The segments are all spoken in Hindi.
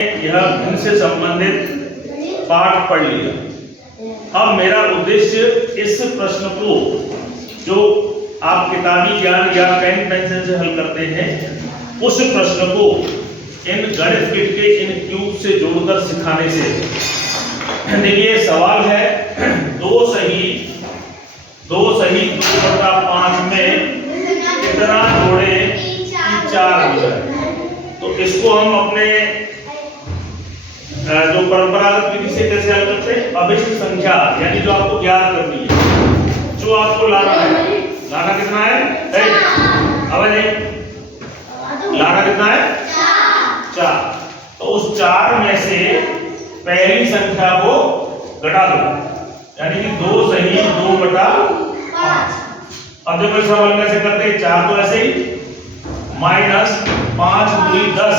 यह भिन्न से संबंधित पाठ पढ़ लिया। अब मेरा उद्देश्य इस प्रश्न को जो आप किताबी ज्ञान या पेन पेंसिल से हल करते हैं उस प्रश्न को इन गणित किट के इन क्यूब से जोड़कर सिखाने से। देखिए सवाल है 2 सही 2/5 में कितना जोड़े कि 4 हो जाए। तो इसको हम अपने जो परंपरागत विधि से कैसे हल करते हैं, अभिष्ट संख्या यानी जो आपको ज्ञात करनी है, जो आपको लाना है, लाना कितना है? अब नहीं लाना कितना है? 4। तो उस 4 में से पहली संख्या को घटा दो, यानी कि 2 सही 2/5। अब देखो इसका हल कैसे करते हैं? 4 तो ऐसे ही माइनस 5 दूनी 10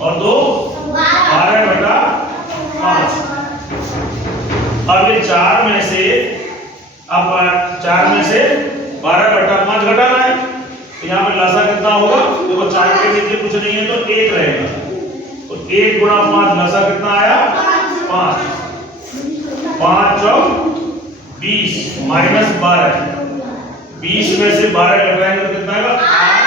और 2 12/5। अब ये 4 में से 12/5 घटाना है, तो यहाँ पे लसा कितना होगा? देखो 4 के नीचे कुछ नहीं है तो 1 रहेगा, तो 1 गुणा 5 लसा कितना आया? 5। 5 चौक 20 माइनस 12, 20 में से 12 घटाएंगे तो कितना आएगा? 8।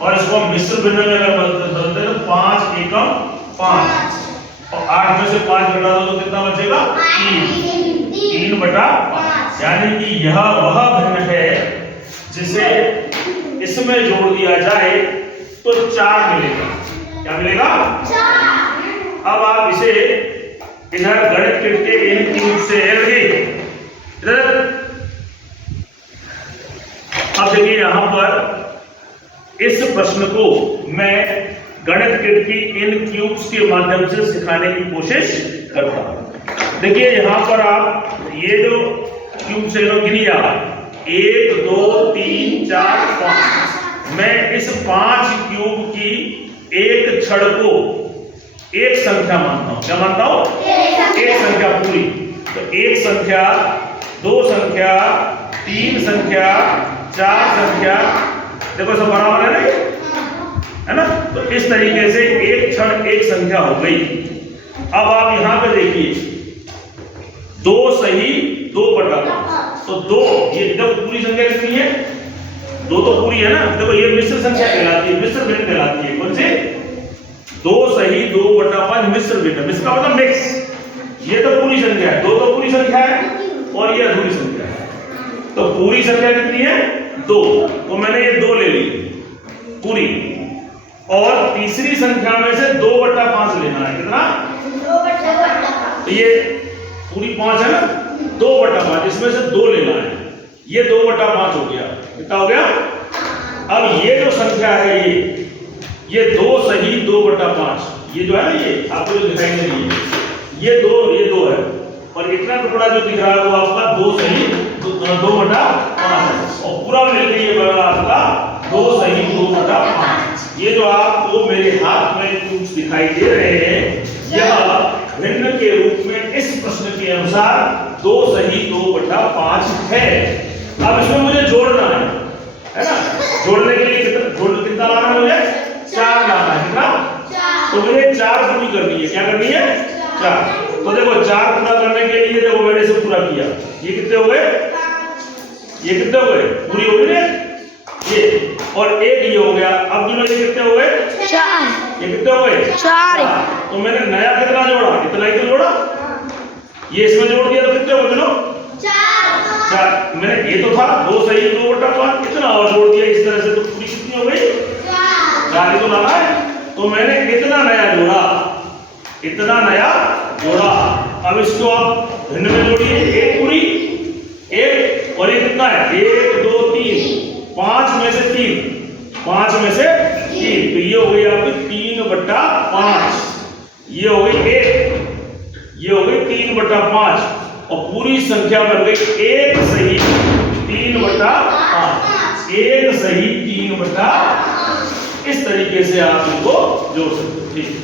और इसको मिश्र भिन्न में अगर बदलते हैं तो 5 एकम 5 और 8 में से 5 घटा दो तो कितना बचेगा? 3/5। यानी कि यह वह भिन्न है जिसे इसमें जोड़ दिया जाए तो 4 मिलेगा। क्या मिलेगा? 4। अब आप इसे इधर गणित किट के इन क्यूब से इधर। अब देखिए यहां पर इस प्रश्न को मैं गणित किट की इन क्यूब्स के माध्यम से सिखाने की कोशिश करता हूं। देखिए यहां पर आप ये जो क्यूब से गिनिए, 1 2 3 4 5। मैं इस 5 क्यूब की एक छड़ को एक संख्या मानता हूं। क्या मानता हूं? एक संख्या पूरी। तो 1 संख्या 2 संख्या 3 संख्या 4 संख्या, देखो सब बराबर है नहीं है ना? तो इस तरीके से एक क्षण एक संख्या हो गई। अब आप यहां पे देखिए 2 सही 2/5। तो 2 ये जब पूरी संख्या कितनी है? 2 तो पूरी है ना। देखो ये मिश्र संख्या कहलाती है, मिश्र भिन्न कहलाती है। कौन से? 2 सही 2/5 मिश्र भिन्न। मिश्र का मतलब मिक्स। ये तो पूरी संख्या है, 2 तो पूरी संख्या है और ये अधूरी संख्या है। तो पूरी संख्या कितनी है? 2। तो मैंने ये 2 ले ली पूरी, और तीसरी संख्या में से 2/5 लेना है। कितना? 2/5। तो ये पूरी 5 है ना, 2/5 इसमें से 2 लेना है। ये 2/5 हो गया। कितना हो गया? अब ये जो संख्या है ये 2 सही 2/5, ये जो है ना, ये आपको जो दिखाई दे रही है ये 2 है, और इतना टुकड़ा जो दिख रहा है वो आपका 2 सही 2/5 है, और पूरा मिलकर ये बना आपका 2 सही 2/5। ये जो आपको मेरे हाथ में क्यूब्स दिखाई दे रहे हैं, यह भिन्न के रूप में इस प्रश्न के अनुसार 2 सही 2/5 है। अब इसमें मुझे जोड़ना है ना? जोड़ने के लिए कितना लाना है मुझे? 4 लाना है। कितना? 4। तो मुझे 4 पूरी करनी है। क्या करनी है? 4। तो देखो 4 पूरा करने के लिए देखो मैंने इसे पूरा किया। ये कितने हो गए? ये कितने हो गए? पूरी हो गई ये, और एक ये हो गया। अब दोनों ये कितने हो गए? 4। ये कितने हो गए? 4। तो मैंने नया कितना जोड़ा? इतना ही तो जोड़ा। ये इसमें जोड़ दिया तो कितने हो गए? 4। मैंने ये तो था 2 सही 2/5, कितना और जोड़ दिया इस तरह से, तो पूरी कितनी हो गई? 4 ही तो लाना है। तो मैंने इतना नया जोड़ा, इतना नया जोड़ा। अब इसको आप भिन्न में जोड़िए, एक पूरी 1, और ये कितना है? 1 2 3 5 में से 3, 5 में से 3, तो ये हो गई आपकी 3/5। ये हो गई 1, ये हो गई 3/5, और पूरी संख्या बन गई 1 सही 3/5। 1 सही 3/5। इस तरीके से आप इनको जोड़ सकते हो। ठीक है।